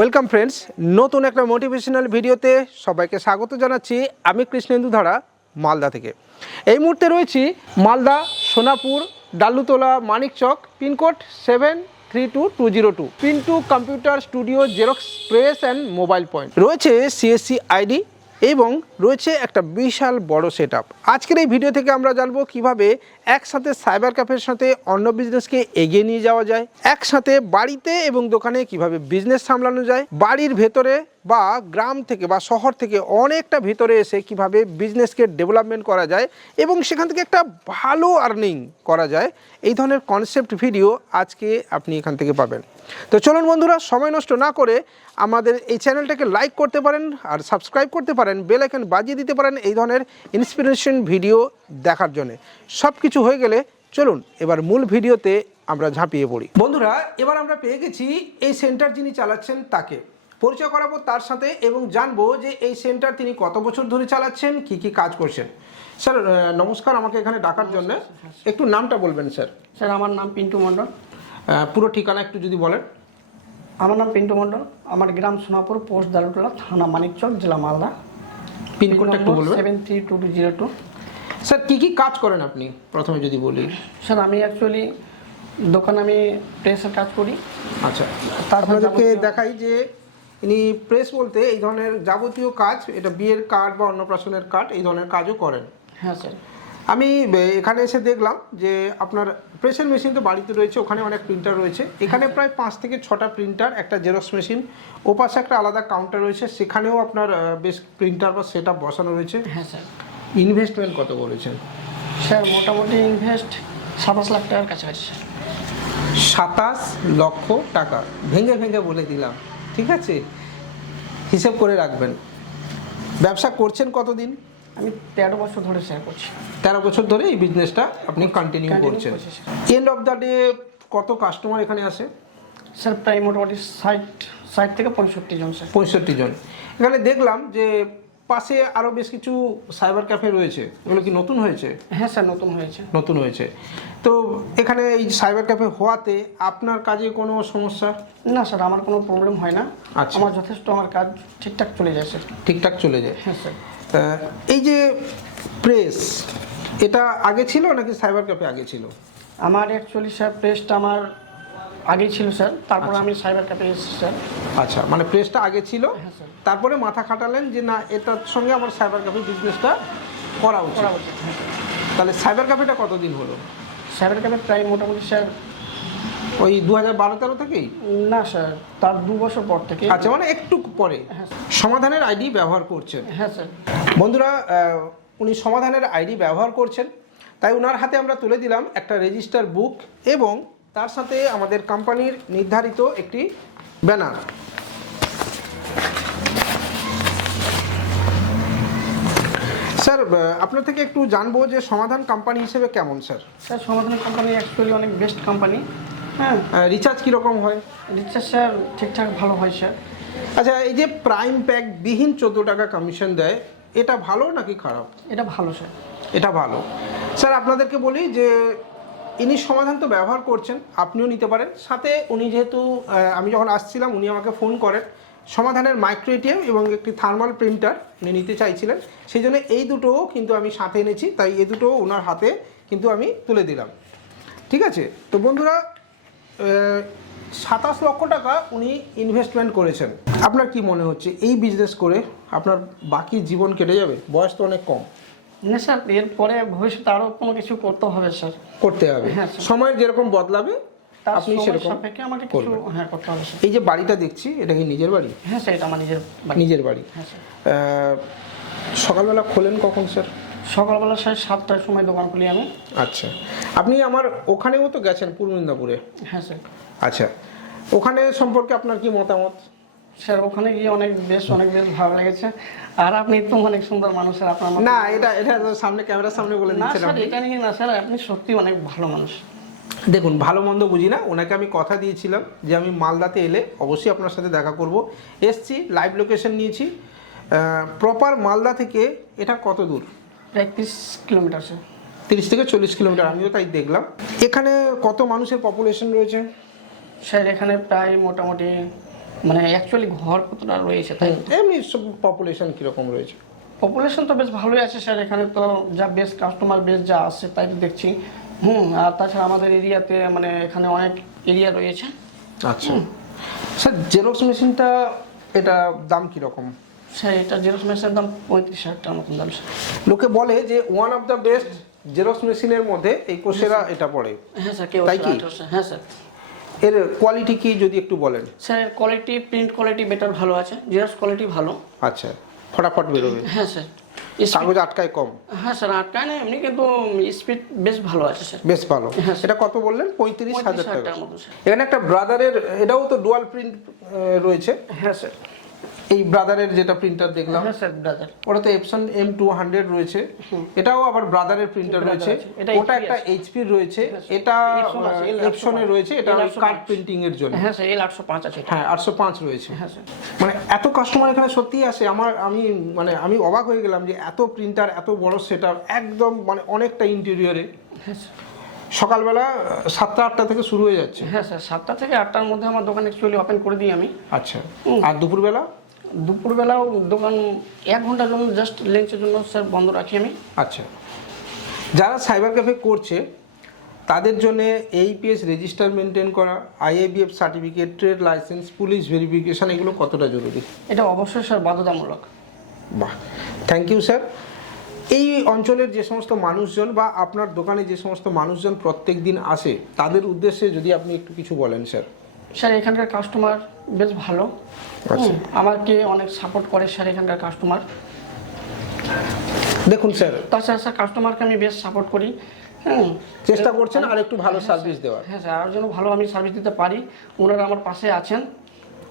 Welcome friends নতুন একটা motivational ভিডিওতে সবাইকে স্বাগত জানাচ্ছি আমি কৃষ্ণেন্দু ধারা মালদা থেকে। এই মুহূর্তে রয়েছি Malda, Sonapur, Dalutala, Manikchak, pincode seven three two two zero two Pintu computer studio xerox press and mobile point রয়েছে সিএসসি আইডি এবং রয়েছে একটা বিশাল বড় সেট আজকের এই ভিডিও থেকে আমরা জানব কীভাবে একসাথে সাইবার ক্যাফের সাথে অন্য বিজনেসকে এগিয়ে নিয়ে যাওয়া যায়, একসাথে বাড়িতে এবং দোকানে কীভাবে বিজনেস সামলানো যায়, বাড়ির ভেতরে বা গ্রাম থেকে বা শহর থেকে অনেকটা ভিতরে এসে কীভাবে বিজনেসকে ডেভেলপমেন্ট করা যায় এবং সেখান থেকে একটা ভালো আর্নিং করা যায়, এই ধরনের কনসেপ্ট ভিডিও আজকে আপনি এখান থেকে পাবেন। তো চলুন বন্ধুরা সময় নষ্ট না করে আমাদের এই চ্যানেলটাকে লাইক করতে পারেন আর সাবস্ক্রাইব করতে পারেন বেল আইকন বাজিয়ে দিতে পারেন এই ধরনের ইন্সপিরেশন ভিডিও দেখার জন্য। সব কিছু হয়ে গেলে চলুন এবার মূল ভিডিওতে আমরা ঝাঁপিয়ে পড়ি। বন্ধুরা এবার আমরা পেয়ে গেছি এই সেন্টার যিনি চালাচ্ছেন তাকে। পরিচয় করাবো তার সাথে এবং জানব যে এই সেন্টার তিনি কত বছর ধরে চালাচ্ছেন কি কি কাজ করছেন। স্যার নমস্কার আমাকে এখানে ডাকার জন্য। একটু নামটা বলবেন স্যার। স্যার আমার নাম পিন্টু মণ্ডল। পুরো ঠিকানা একটু যদি বলেন। আমার নাম পিন্টু মণ্ডল। আমার গ্রাম সোনাপুর পোস্ট দালুটলা থানা মানিকচক জেলা মালদা। পিনকোডটা একটু বলবেন। Seven three two two zero two sir কী কী কাজ করেন আপনি? প্রথমে যদি বলি। স্যার আমি অ্যাকচুয়ালি দোকানে আমি প্রেসের কাজ করি। আচ্ছা। তারপর আপনাদেরকে দেখাই যে ইনি প্রেস বলতে এই ধরনের যাবতীয় কাজ এটা বিয়ের কার্ড বা অন্নপ্রাশনের কার্ড এই ধরনের কাজও করেন। হ্যাঁ স্যার। আমি এখানে এসে দেখলাম যে আপনার প্রেশার মেশিন তো বাড়িতে রয়েছে ওখানে অনেক প্রিন্টার রয়েছে। এখানে প্রায় পাঁচ থেকে ছটা প্রিন্টার একটা জেরক্স মেশিন ও পাশে একটা আলাদা কাউন্টার রয়েছে সেখানেও আপনার বেশ প্রিন্টার বা সেট বসানো রয়েছে। হ্যাঁ স্যার। ইনভেস্টমেন্ট কত বলেছেন? স্যার মোটামুটি ইনভেস্ট সাতাশ লাখ টাকার কাছাকাছি সাতাশ লক্ষ টাকা। ভেঙে ভেঙে বলে দিলাম ঠিক আছে? হিসেব করে রাখবেন। ব্যবসা করছেন কতদিন? আমি তেরো বছর ধরে স্যার করছি। তেরো বছর ধরে এই বিজনেসটা আপনি কন্টিনিউ করছেন। এন্ড অফ দ্য ডে কত কাস্টমার এখানে আসে স্যার প্রায় মোটামুটি ষাট ষাট থেকে পঁয়ষট্টি জন স্যার পঁয়ষট্টি জন। এখানে দেখলাম যে পাশে আরও বেশ কিছু সাইবার ক্যাফে রয়েছে। এগুলো কি নতুন হয়েছে? হ্যাঁ স্যার নতুন হয়েছে। নতুন হয়েছে। তো এখানে এই সাইবার ক্যাফে হওয়াতে আপনার কাজে কোনো সমস্যা? না স্যার আমার কোনো প্রবলেম হয় না। আচ্ছা। আমার যথেষ্ট আমার কাজ ঠিকঠাক চলে যায় স্যার ঠিকঠাক চলে যায়। হ্যাঁ স্যার এই যে প্রেস এটা আগে ছিল নাকি সাইবার ক্যাফে আগে ছিল? আমার অ্যাকচুয়ালি স্যার প্রেসটা আমার আগে ছিল স্যার তারপর আচ্ছা। আমি সাইবার ক্যাফে এসেছি স্যার আচ্ছা মানে প্রেসটা আগে ছিল হ্যাঁ, স্যার। তারপরে মাথা খাটালেন যে না এটার সঙ্গে আমার সাইবার ক্যাফে বিজনেসটা করা উচিত। করা উচিত হ্যাঁ তাহলে সাইবার ক্যাফেটা কতদিন হলো? সাইবার ক্যাফে প্রায় মোটামুটি স্যার ওই দু হাজার বারো তেরো থেকেই? না স্যার তার দু বছর পর থেকে। আচ্ছা মানে একটু পরে। হ্যাঁ সমাধানের আইডি ব্যবহার করছেন। হ্যাঁ স্যার বন্ধুরা উনি সমাধানের আইডি ব্যবহার করছেন। তাই ওনার হাতে আমরা তুলে দিলাম একটা রেজিস্টার বুক এবং তার সাথে আমাদের কোম্পানির নির্ধারিত একটি ব্যানার। স্যার আপনার থেকে একটু জানব যে সমাধান কোম্পানি হিসেবে কেমন sir? Sir Samadhan company actually অনেক বেস্ট কোম্পানি। হ্যাঁ। রিচার্জ কীরকম হয়? রিচার্জ স্যার ঠিকঠাক ভালো হয় স্যার। আচ্ছা এই যে প্রাইম প্যাক বিহীন চোদ্দ টাকা কমিশন দেয় এটা ভালো নাকি খারাপ? এটা ভালো স্যার। এটা ভালো। স্যার আপনাদেরকে বলি যে ইনি সমাধান তো ব্যবহার করছেন আপনিও নিতে পারেন। সাথে উনি যেহেতু আমি যখন আসছিলাম উনি আমাকে ফোন করেন। সমাধানের মাইক্রো এটিএম এবং একটি থার্মাল প্রিন্টার উনি নিতে চাইছিলেন। সেই জন্য এই দুটোও কিন্তু আমি সাথে এনেছি তাই এই দুটো ওনার হাতে কিন্তু আমি তুলে দিলাম। ঠিক আছে? তো বন্ধুরা সাতাশ লক্ষ টাকা উনি ইনভেস্টমেন্ট করেছেন। আপনার কি মনে হচ্ছে? এই বিজনেস করে আপনার বাকি জীবন কেটে যাবে? বয়স তো অনেক কম। না স্যার এরপরে ভবিষ্যতে আরও কোনো কিছু করতে হবে স্যার। করতে হবে। হ্যাঁ। সময় যেরকম বদলাবে আপনি সেরকম আমাকে কিছু হ্যাঁ করতে হবে এই যে বাড়িটা দেখছি এটা কি নিজের বাড়ি? হ্যাঁ স্যার এটা আমার নিজের। নিজের বাড়ি। হ্যাঁ স্যার। সকালবেলা খোলেন কখন স্যার? সকালবেলা স্যার সাতটার সময় দোকান খুলি আমি। আচ্ছা। আপনি আমার ওখানেও তো গেছেন পূর্ব মেদিনীপুরে। হ্যাঁ স্যার। আচ্ছা ওখানে সম্পর্কে আপনার কি মতামত? স্যার ওখানে গিয়ে অনেক বেশ অনেক বেশ ভালো লেগেছে। আর আপনি তো অনেক সুন্দর মানুষ স্যার আপনার না এটা এটা সামনে ক্যামেরার সামনে বলে না স্যার এটা নিয়ে না স্যার আপনি সত্যি অনেক ভালো মানুষ। দেখুন ভালো মন্দ বুঝি না। ওনাকে আমি কথা দিয়েছিলাম যে আমি মালদাতে এলে অবশ্যই আপনার সাথে দেখা করব। এসছি লাইভ লোকেশন নিয়েছি। প্রপার মালদা থেকে এটা কত দূর? প্রায় তিরিশ কিলোমিটার স্যার। তিরিশ থেকে চল্লিশ কিলোমিটার আমিও তাই দেখলাম। এখানে কত মানুষের পপুলেশন রয়েছে? স্যার এখানে প্রায় মোটামুটি মানে অ্যাকচুয়ালি ঘর কতটা রয়েছে তাই এমনি সব পপুলেশন কীরকম রয়েছে? পপুলেশন তো বেশ ভালোই আছে স্যার এখানে তো যা বেশ কাস্টমার বেশ যা আসছে তাই তো দেখছি। হুম আর তাছাড়া আমাদের এরিয়াতে মানে এখানে অনেক এরিয়া রয়েছে। আচ্ছা। স্যার জেরক্স মেশিনটা এটা দাম কীরকম? স্যার এটা জেরক্স মেশিনের দাম পঁয়ত্রিশ হাজার টাকার মতন দাম স্যার। লোকে বলে যে one of the best xerox মেশিনের মধ্যে এই কোসেরা এটা পড়ে। হ্যাঁ স্যার কেউ তাই কি? হ্যাঁ স্যার। এর কোয়ালিটি কি যদি একটু বলেন? স্যার এর কোয়ালিটি প্রিন্ট কোয়ালিটি বেটার ভালো আছে জেরক্স কোয়ালিটি ভালো। আচ্ছা ফটাফট বেরোবে। হ্যাঁ স্যার। কাগজ আটকায় কম। হ্যাঁ স্যার আটকায় না এমনি কিন্তু স্পিড বেশ ভালো আছে স্যার। বেশ ভালো। হ্যাঁ, এটা কত বললেন? পঁয়ত্রিশ হাজার টাকা। এখানে একটা ব্রাদারের এটাও তো ডুয়াল প্রিন্ট রয়েছে। হ্যাঁ স্যার। এই ব্রাদারের যেটা প্রিন্টার দেখলাম স্যার ব্রাদার ওটা তো এপসন এম টু হান্ড্রেড রয়েছে। এটাও আবার ব্রাদারের প্রিন্টার রয়েছে। ওটা একটা আছে। এইচপি রয়েছে। এটা এপসনে রয়েছে। এটা কার্ড প্রিন্টিং এর জন্য। হ্যাঁ স্যার এল আটশো পাঁচ আছে হ্যাঁ আটশো পাঁচ রয়েছে। হ্যাঁ স্যার মানে এত কাস্টমার এখানে সত্যিই আসে আমার আমি মানে আমি অবাক হয়ে গেলাম যে এত প্রিন্টার এত বড় সেট একদম মানে অনেকটা ইন্টেরিয়রে হ্যাঁ স্যার সকালবেলা সাতটা আটটা থেকে শুরু হয়ে যাচ্ছে। হ্যাঁ স্যার সাতটা থেকে আটটার মধ্যে আমার দোকান অ্যাকচুয়ালি ওপেন করে দিই আমি। আচ্ছা। আর দুপুরবেলা? দুপুরবেলাও দোকান এক ঘণ্টার জন্য জাস্ট লেঞ্চের জন্য স্যার বন্ধ রাখি আমি। আচ্ছা। যারা সাইবার ক্যাফে করছে তাদের জন্য এইপিএস রেজিস্টার মেনটেন করা IABF certificate trade licence police verification এগুলো কতটা জরুরি? এটা অবশ্যই স্যার বাধ্যতামূলক। বাহ। থ্যাংক ইউ স্যার এই অঞ্চলের যে সমস্ত মানুষজন বা আপনার দোকানে যে সমস্ত মানুষজন প্রত্যেক দিন আসে তাদের উদ্দেশ্যে যদি আপনি একটু কিছু বলেন স্যার স্যার এখানকার কাস্টমার বেশ ভালো। আচ্ছা। আমাকে অনেক সাপোর্ট করে স্যার এখানকার কাস্টমার দেখুন স্যার। তাছাড়া স্যার কাস্টমারকে আমি বেশ সাপোর্ট করি। হুম। চেষ্টা করছেন আর একটু ভালো সার্ভিস দেওয়ার। হ্যাঁ স্যার আর যেন ভালো আমি সার্ভিস দিতে পারি। ওনারা আমার পাশে আছেন।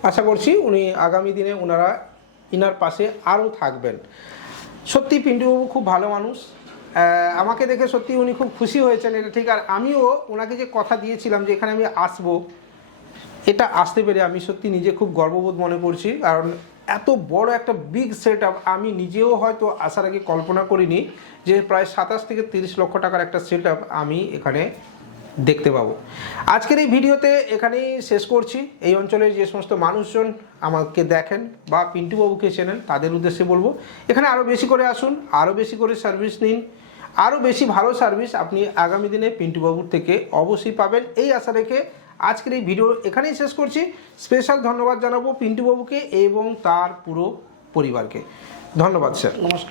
আশা করছি উনি আগামী দিনে ওনারা ইনার পাশে আরও থাকবেন। সত্যি পিন্টুবাবু খুব ভালো মানুষ। আহ, আমাকে দেখে সত্যি উনি খুব খুশি হয়েছেন এটা ঠিক। আর আমিও ওনাকে যে কথা দিয়েছিলাম যে এখানে আমি আসব এটা আসতে পেরে আমি সত্যি নিজে খুব গর্ববোধ মনে করছি, কারণ এত বড় একটা বিগ সেট আপ আমি নিজেও হয়তো আসার আগে কল্পনা করিনি যে প্রায় সাতাশ থেকে তিরিশ লক্ষ টাকার একটা সেট আপ আমি এখানে দেখতে পাবো। আজকের এই ভিডিওতে এখানেই শেষ করছি। এই অঞ্চলের যে সমস্ত মানুষজন আমাকে দেখেন বা পিন্টুবাবুকে চেনেন, তাদের উদ্দেশ্যে বলব, এখানে আরও বেশি করে আসুন আরও বেশি করে সার্ভিস নিন আরও বেশি ভালো সার্ভিস আপনি আগামী দিনে পিন্টুবাবুর থেকে অবশ্যই পাবেন। এই আশা রেখে আজকের এই ভিডিও এখানেই শেষ করছি। স্পেশাল ধন্যবাদ জানাব পিন্টুবাবুকে এবং তার পুরো পরিবারকে। ধন্যবাদ, স্যার। নমস্কার।